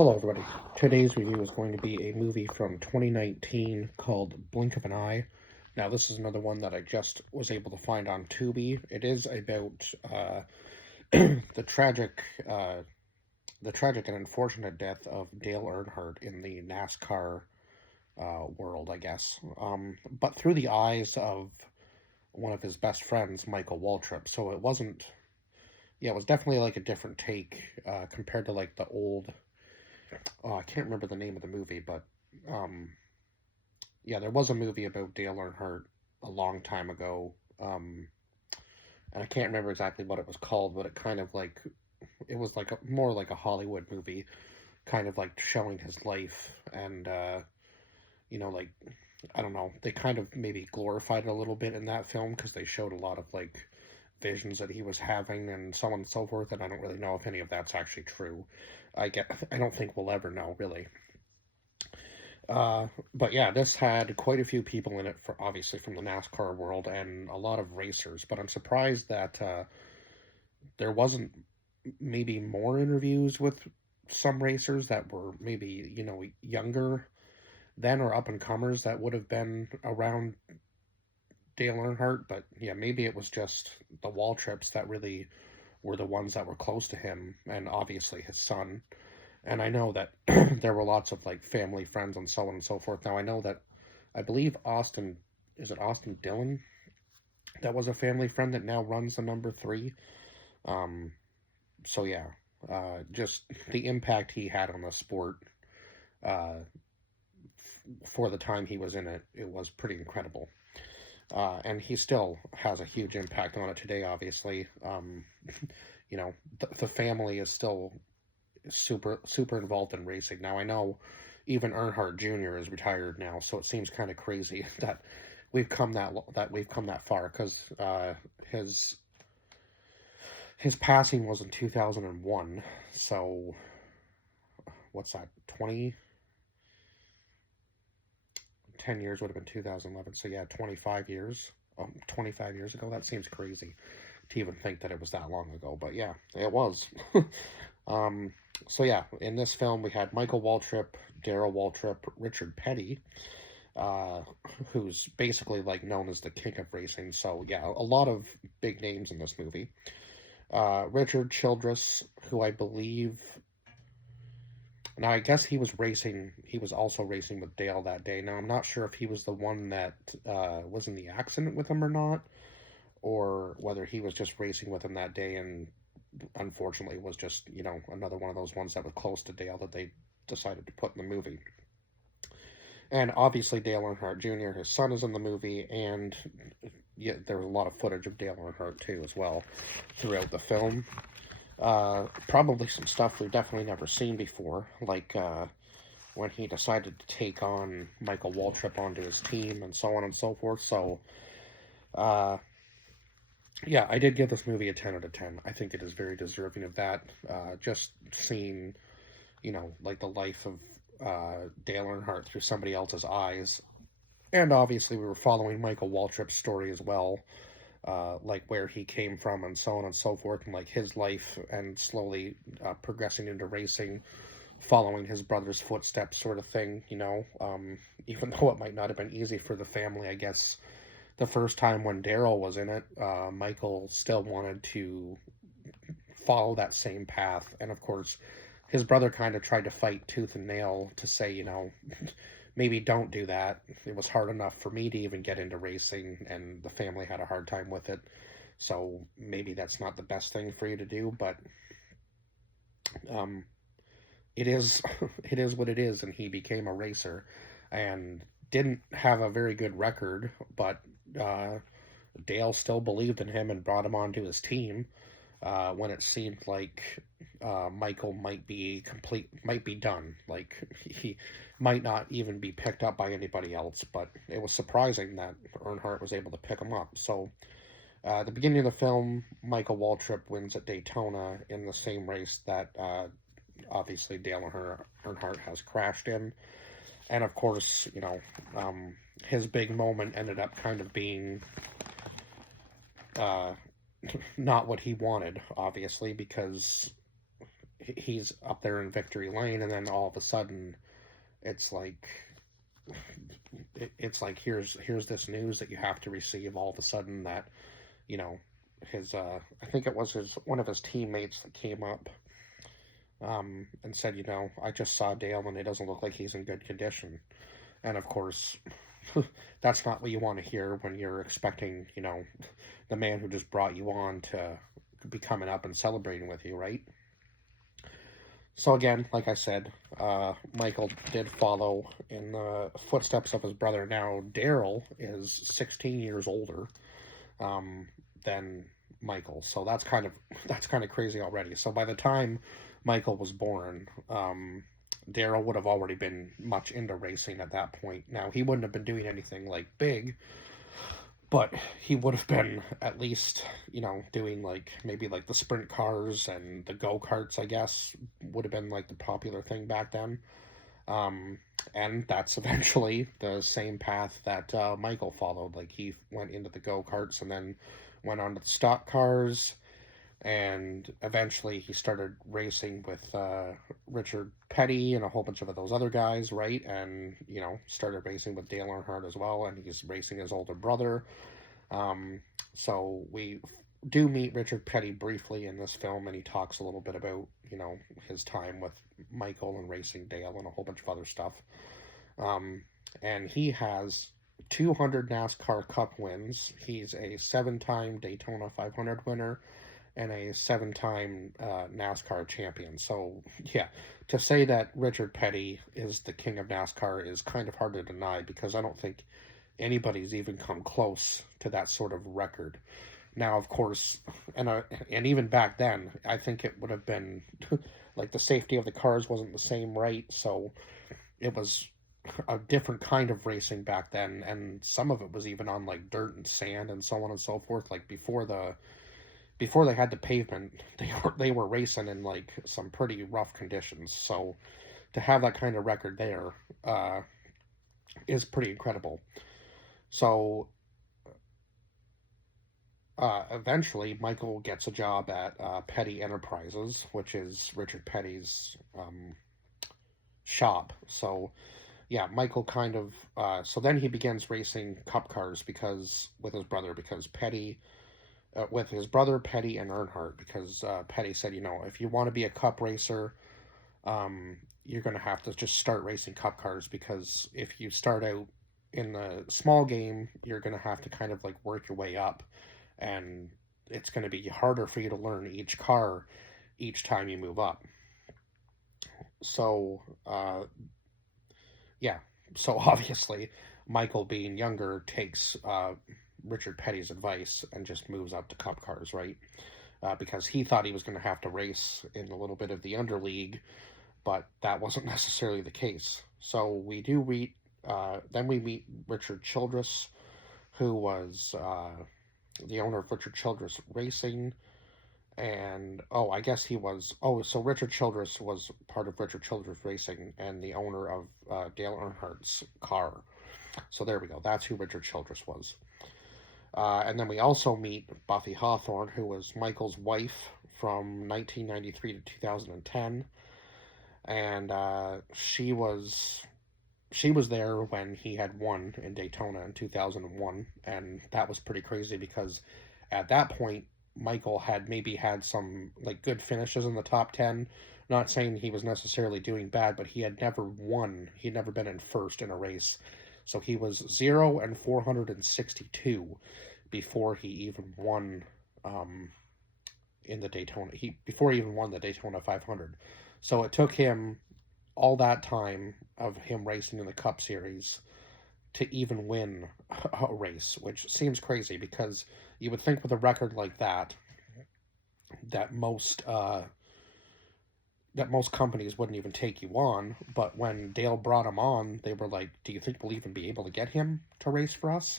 Hello, everybody. Today's review is going to be a movie from 2019 called Blink of an Eye. Now, this is another one that I just was able to find on Tubi. It is about the tragic, uh, the tragic and unfortunate death of Dale Earnhardt in the NASCAR world, I guess. But through the eyes of one of his best friends, Michael Waltrip. So it wasn't, yeah, it was definitely like a different take compared to like the old. Oh, I can't remember the name of the movie, but um, yeah, there was a movie about Dale Earnhardt a long time ago, and I can't remember exactly what it was called, but it kind of like it was like more like a Hollywood movie, kind of like showing his life, and like I don't know, they kind of maybe glorified it a little bit in that film because they showed a lot of like visions that he was having and so on and so forth, and I don't really know if any of that's actually true. I don't think we'll ever know really. But yeah, this had quite a few people in it, for obviously from the NASCAR world and a lot of racers. But I'm surprised that there wasn't maybe more interviews with some racers that were maybe younger then or up and comers that would have been around Dale Earnhardt. But yeah, maybe it was just the Waltrips that really were the ones that were close to him, and obviously his son. And I know that there were lots of like family, friends, and so on and so forth. Now I know that I believe Austin, is it Austin Dillon, that was a family friend that now runs the number three. Um, so yeah, just the impact he had on the sport uh, for the time he was in it, it was pretty incredible. And he still has a huge impact on it today. Obviously, the family is still super involved in racing. Now I know even Earnhardt Jr. is retired now, so it seems kind of crazy that we've come that far because his his passing was in 2001. So what's that? 10 years would have been 2011. So yeah, 25 years. 25 years ago. That seems crazy to even think that it was that long ago, but yeah, it was. um, so yeah, in this film we had Michael Waltrip, Darrell Waltrip, Richard Petty, uh, who's basically like known as the king of racing. So yeah, a lot of big names in this movie. Richard Childress, who I believe, now I guess he was racing. He was also racing with Dale that day. Now I'm not sure if he was the one that was in the accident with him or not, or whether he was just racing with him that day and unfortunately was just another one of those ones that was close to Dale that they decided to put in the movie. And obviously Dale Earnhardt Jr., his son, is in the movie, and yeah, there was a lot of footage of Dale Earnhardt too as well throughout the film. Probably some stuff we've definitely never seen before, like when he decided to take on Michael Waltrip onto his team and so on and so forth. So, uh, yeah, I did give this movie a 10 out of 10. I think it is very deserving of that. Just seeing, like the life of Dale Earnhardt through somebody else's eyes. And obviously, we were following Michael Waltrip's story as well, like where he came from and so on and so forth, and like his life and slowly progressing into racing, following his brother's footsteps, sort of thing, even though it might not have been easy for the family, I guess the first time when Darrell was in it, Michael still wanted to follow that same path. And of course, his brother kind of tried to fight tooth and nail to say, maybe don't do that. It was hard enough for me to even get into racing, and the family had a hard time with it. So maybe that's not the best thing for you to do, but um, it is it is what it is. And he became a racer, and didn't have a very good record, but uh, Dale still believed in him and brought him onto his team when it seemed like Michael might be done. Like he might not even be picked up by anybody else. But it was surprising that Earnhardt was able to pick him up. So at the beginning of the film, Michael Waltrip wins at Daytona in the same race that obviously Dale Earnhardt has crashed in. And of course, his big moment ended up kind of being uh, not what he wanted, obviously, because he's up there in victory lane, and then all of a sudden, it's like it's like here's this news that you have to receive all of a sudden that you know his I think it was his one of his teammates that came up and said, I just saw Dale and it doesn't look like he's in good condition. And of course, that's not what you want to hear when you're expecting, the man who just brought you on to be coming up and celebrating with you, right? So again, like I said, Michael did follow in the footsteps of his brother. Now, Daryl is 16 years older than Michael, so that's kind of crazy already. So by the time Michael was born, Daryl would have already been much into racing at that point. Now, he wouldn't have been doing anything like big, but he would have been at least, doing maybe the sprint cars and the go-karts, I guess, would have been the popular thing back then. And that's eventually the same path that Michael followed. He went into the go-karts and then went on to the stock cars, and eventually he started racing with Richard Petty and a whole bunch of those other guys, right? And, started racing with Dale Earnhardt as well, and he's racing his older brother. So we do meet Richard Petty briefly in this film, and he talks a little bit about, his time with Michael and racing Dale and a whole bunch of other stuff. And he has 200 NASCAR Cup wins. He's a 7-time Daytona 500 winner and a 7-time NASCAR champion. So, yeah, to say that Richard Petty is the king of NASCAR is kind of hard to deny, because I don't think anybody's even come close to that sort of record. Now, of course, and even back then, I think it would have been the safety of the cars wasn't the same, right? So it was a different kind of racing back then, and some of it was even on dirt and sand and so on and so forth. Before they had the pavement, they were racing in some pretty rough conditions. So to have that kind of record there is pretty incredible. So eventually, Michael gets a job at Petty Enterprises, which is Richard Petty's shop. So yeah, Michael kind of so then he begins racing cup cars with his brother, because Petty. With his brother Petty and Earnhardt, because Petty said, if you want to be a cup racer, you're going to have to just start racing cup cars, because if you start out in the small game, you're going to have to kind of work your way up, and it's going to be harder for you to learn each car each time you move up. So, yeah, so obviously Michael, being younger, takes Richard Petty's advice and just moves up to cup cars, right? Because he thought he was going to have to race in a little bit of the underleague, but that wasn't necessarily the case. So we do meet, then we meet Richard Childress, who was the owner of Richard Childress Racing, and so Richard Childress was part of Richard Childress Racing and the owner of Dale Earnhardt's car. So there we go. That's who Richard Childress was. And then we also meet Buffy Hawthorne, who was Michael's wife from 1993 to 2010. And she was there when he had won in Daytona in 2001. And that was pretty crazy, because at that point, Michael had maybe had some good finishes in the top 10. Not saying he was necessarily doing bad, but he had never won. He'd never been in first in a race. So he was 0-462 before he even won in the Daytona. Before he even won the Daytona 500. So it took him all that time of him racing in the Cup Series to even win a race, which seems crazy, because you would think with a record like that most companies wouldn't even take you on. But when Dale brought him on, they were like, do you think we'll even be able to get him to race for us?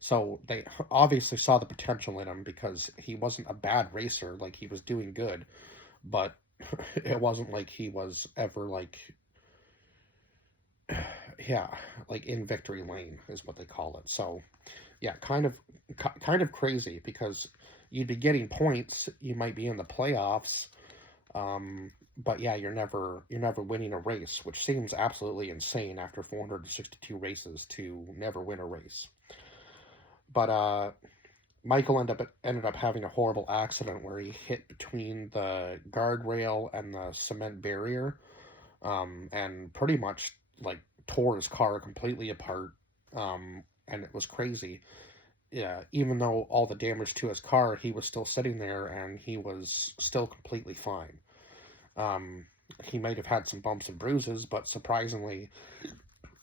So they obviously saw the potential in him, because he wasn't a bad racer. He was doing good, but it wasn't like he was ever in victory lane is what they call it. So yeah, kind of crazy, because you'd be getting points, you might be in the playoffs, but yeah, you're never winning a race, which seems absolutely insane after 462 races to never win a race. But Michael ended up having a horrible accident where he hit between the guardrail and the cement barrier, and pretty much like tore his car completely apart. And it was crazy. Yeah, even though all the damage to his car, he was still sitting there and he was still completely fine. Um, he might have had some bumps and bruises, but surprisingly,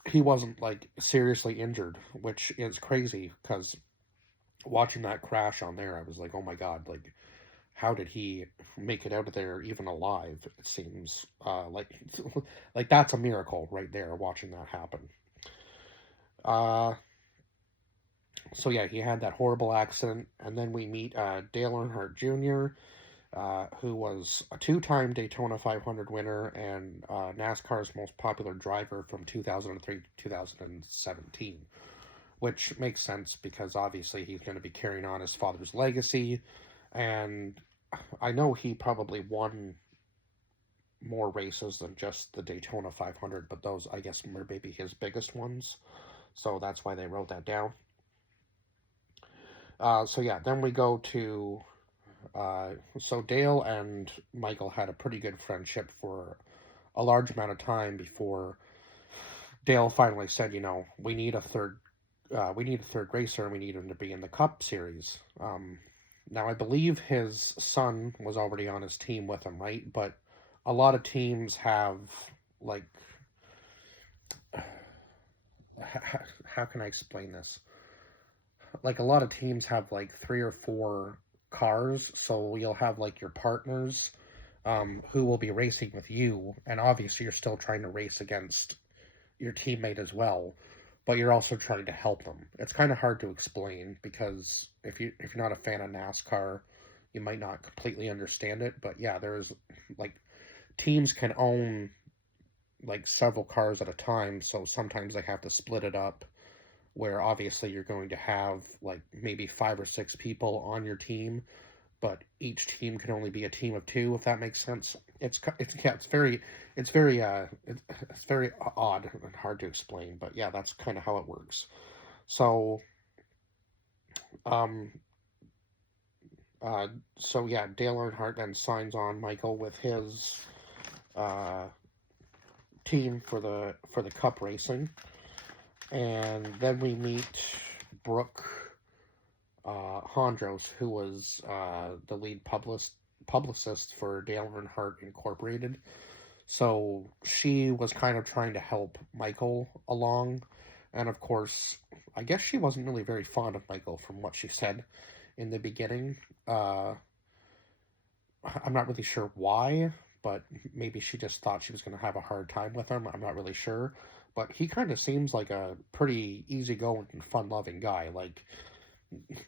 he wasn't like seriously injured, which is crazy because watching that crash on there, I was like, oh my god, like how did he make it out of there even alive? It seems like that's a miracle right there. Watching that happen. Uh, so yeah, he had that horrible accident, and then we meet Dale Earnhardt Jr., who was a two-time Daytona 500 winner and NASCAR's most popular driver from 2003 to 2017, which makes sense because obviously he's going to be carrying on his father's legacy, and I know he probably won more races than just the Daytona 500, but those, I guess, were maybe his biggest ones, so that's why they wrote that down. So yeah, then we go to so Dale and Michael had a pretty good friendship for a large amount of time before Dale finally said, we need a third racer, and we need him to be in the Cup Series. Now I believe his son was already on his team with him, right? But a lot of teams have like, how can I explain this? Like a lot of teams have like 3 or 4 cars, so you'll have like your partners who will be racing with you, and obviously you're still trying to race against your teammate as well, but you're also trying to help them. It's kind of hard to explain because if you're not a fan of NASCAR, you might not completely understand it. But yeah, there's like teams can own like several cars at a time, so sometimes they have to split it up where obviously you're going to have like maybe 5 or 6 people on your team, but each team can only be a team of 2, if that makes sense. It's very odd and hard to explain, but yeah, that's kind of how it works. So um uh so yeah, Dale Earnhardt then signs on Michael with his uh team for the Cup racing, and then we meet Brooke Hondros, who was the lead publicist for Dale Earnhardt Incorporated. So she was kind of trying to help Michael along. And of course, I guess she wasn't really very fond of Michael from what she said in the beginning. I'm not really sure why, but maybe she just thought she was going to have a hard time with him. I'm not really sure. But he kind of seems like a pretty easygoing and fun-loving guy. Like,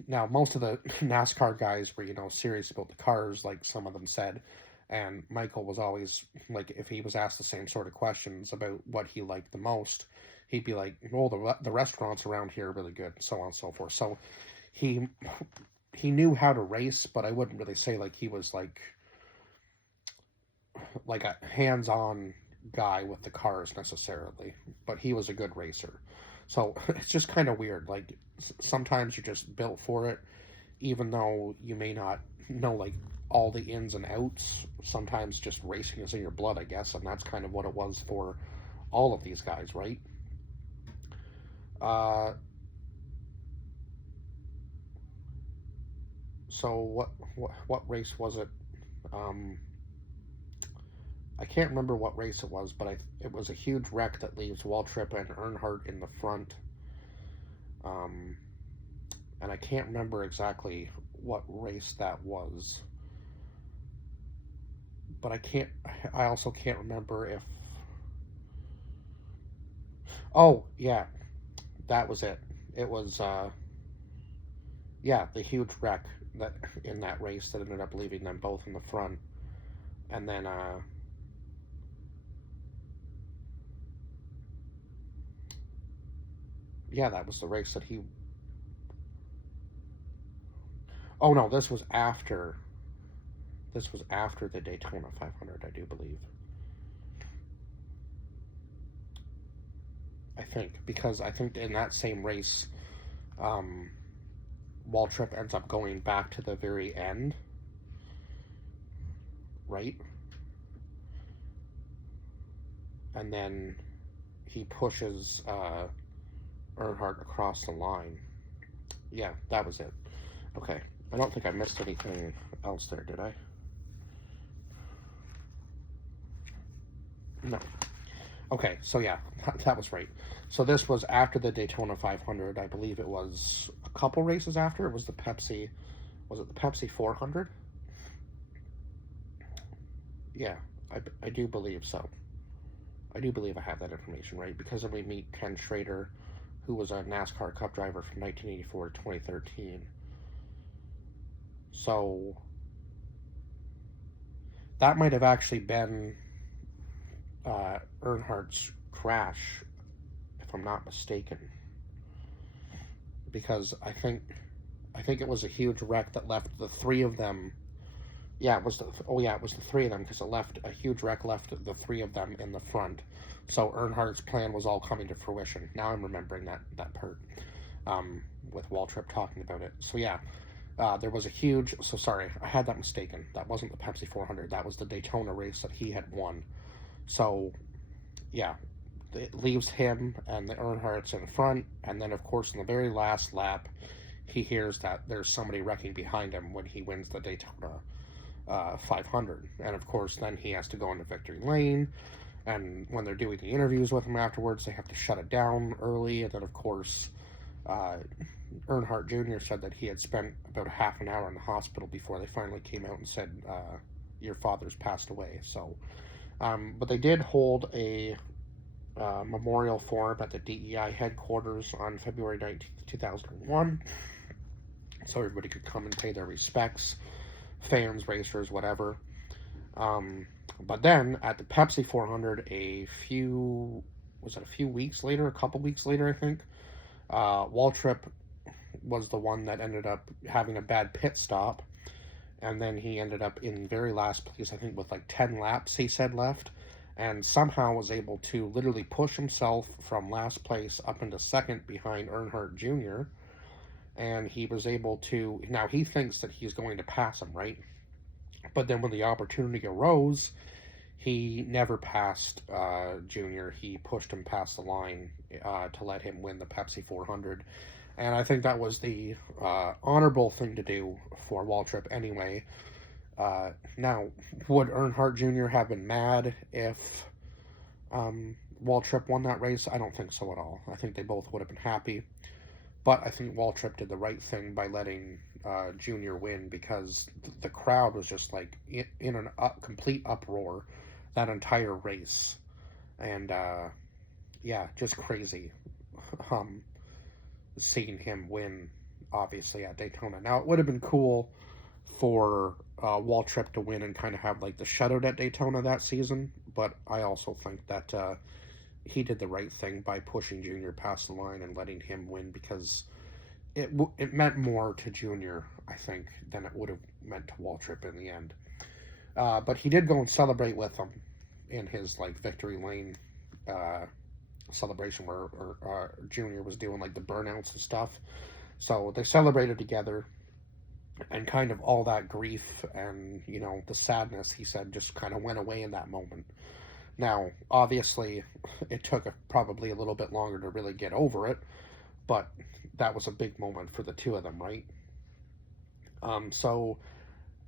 now most of the NASCAR guys were, serious about the cars, like some of them said, and Michael was always like, if he was asked the same sort of questions about what he liked the most, he'd be like, "Oh, the restaurants around here are really good," so on and so forth. So he he knew how to race, but I wouldn't really say like he was like a hands-on guy with the cars necessarily, but he was a good racer. So it's just kind of weird. Like sometimes you're just built for it, even though you may not know like all the ins and outs. Sometimes just racing is in your blood, I guess, and that's kind of what it was for all of these guys, right? Uh, so what race was it? Um, I can't remember what race it was, but it was a huge wreck that leaves Waltrip and Earnhardt in the front. Um, and I can't remember exactly what race that was. But I also can't remember if. Oh, yeah, that was it. It was, yeah, the huge wreck that in that race that ended up leaving them both in the front. And then, yeah, that was the race that he. Oh no, this was after This was after the Daytona 500, I do believe. I think, because I think in that same race, Waltrip ends up going back to the very end, right? And then he pushes Earnhardt across the line. Yeah, that was it. Okay. I don't think I missed anything else there, did I? No. Okay, so yeah, that was right. So this was after the Daytona 500. I believe it was a couple races after. It was the Pepsi. Was it the Pepsi 400? Yeah, I do believe so. I do believe I have that information right, because then we meet Ken Schrader, who was a NASCAR Cup driver from 1984 to 2013. So that might have actually been Earnhardt's crash, if I'm not mistaken, because I think it was a huge wreck that left the three of them. Yeah, it was the three of them, because it left a huge wreck, left the three of them in the front. So Earnhardt's plan was all coming to fruition. Now I'm remembering that part, with Waltrip talking about it. So yeah, there was a huge. So sorry, I had that mistaken. That wasn't the Pepsi 400. That was the Daytona race that he had won. So yeah, it leaves him and the Earnhardt's in front, and then of course in the very last lap, he hears that there's somebody wrecking behind him when he wins the Daytona 500, and of course then he has to go into victory lane, and when they're doing the interviews with him afterwards, they have to shut it down early, and then of course Earnhardt Jr. said that he had spent about half an hour in the hospital before they finally came out and said, your father's passed away. So but they did hold a memorial for him at the DEI headquarters on February 19th, 2001, so everybody could come and pay their respects, fans, racers, whatever. But then at the Pepsi 400, a few weeks later, a couple weeks later, I think, Waltrip was the one that ended up having a bad pit stop, and then he ended up in very last place, I think, with like 10 laps, he said, left, and somehow was able to literally push himself from last place up into second behind Earnhardt Jr., and he was able to, now he thinks that he's going to pass him, right? But then when the opportunity arose, he never passed Junior. He pushed him past the line to let him win the Pepsi 400. And I think that was the honorable thing to do for Waltrip anyway. Now, would Earnhardt Jr. have been mad if Waltrip won that race? I don't think so at all. I think they both would have been happy. But I think Waltrip did the right thing by letting Junior win, because the crowd was just like in a complete uproar that entire race. And yeah, just crazy seeing him win, obviously, at Daytona. Now, it would have been cool for Waltrip to win and kind of have like the shutout at Daytona that season, but I also think that he did the right thing by pushing Junior past the line and letting him win, because it meant more to Junior, I think, than it would have meant to Waltrip in the end. But he did go and celebrate with him in his like victory lane celebration, where Junior was doing like the burnouts and stuff. So they celebrated together, and kind of all that grief and, you know, the sadness, he said, just kind of went away in that moment. Now, obviously, it took probably a little bit longer to really get over it, but that was a big moment for the two of them, right? So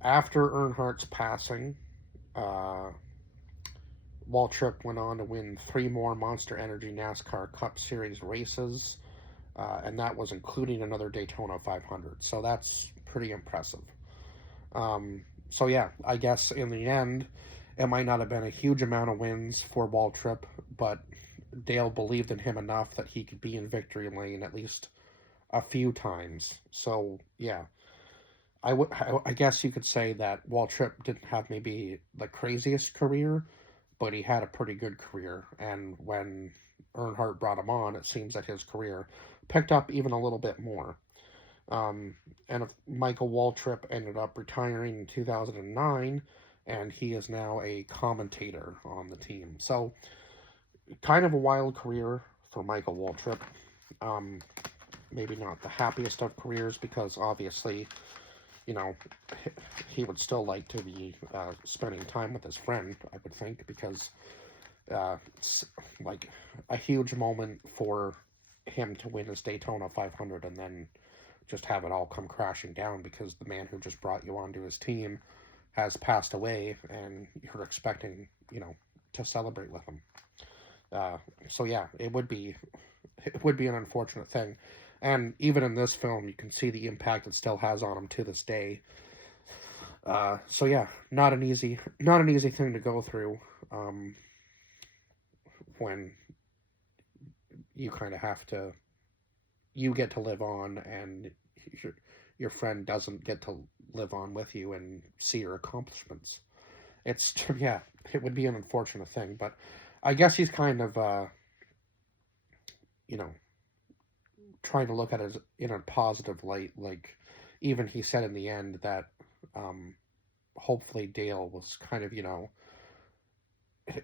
after Earnhardt's passing, Waltrip went on to win 3 more Monster Energy NASCAR Cup Series races, and that was including another Daytona 500. So that's pretty impressive. So yeah, I guess in the end, it might not have been a huge amount of wins for Waltrip, but Dale believed in him enough that he could be in victory lane at least a few times. So yeah, I guess you could say that Waltrip didn't have maybe the craziest career, but he had a pretty good career. And when Earnhardt brought him on, it seems that his career picked up even a little bit more. And Michael Waltrip ended up retiring in 2009, and he is now a commentator on the team. So, kind of a wild career for Michael Waltrip. Um, Maybe not the happiest of careers because obviously, you know, he would still like to be spending time with his friend, I would think, because it's like a huge moment for him to win his Daytona 500 and then just have it all come crashing down because the man who just brought you onto his team has passed away and you're expecting, to celebrate with him. Uh, so yeah, it would be an unfortunate thing. And even in this film, you can see the impact it still has on him to this day. So yeah, not an easy thing to go through when you kind of you get to live on, and your, your friend doesn't get to live on with you and see your accomplishments. It's yeah, it would be an unfortunate thing, but I guess he's kind of you know trying to look at it in a positive light. Like even he said in the end that um, hopefully Dale was kind of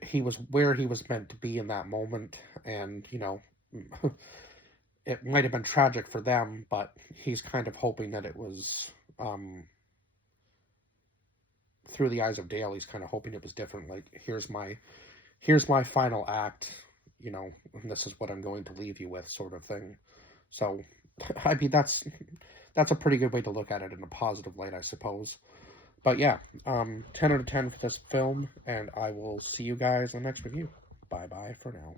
he was where he was meant to be in that moment, and it might have been tragic for them, but he's kind of hoping that it was through the eyes of Dale. He's kind of hoping it was different. Like here's my final act, and this is what I'm going to leave you with, sort of thing. So, I mean, that's a pretty good way to look at it in a positive light, I suppose. But yeah, 10 out of 10 for this film, and I will see you guys in the next review. Bye bye for now.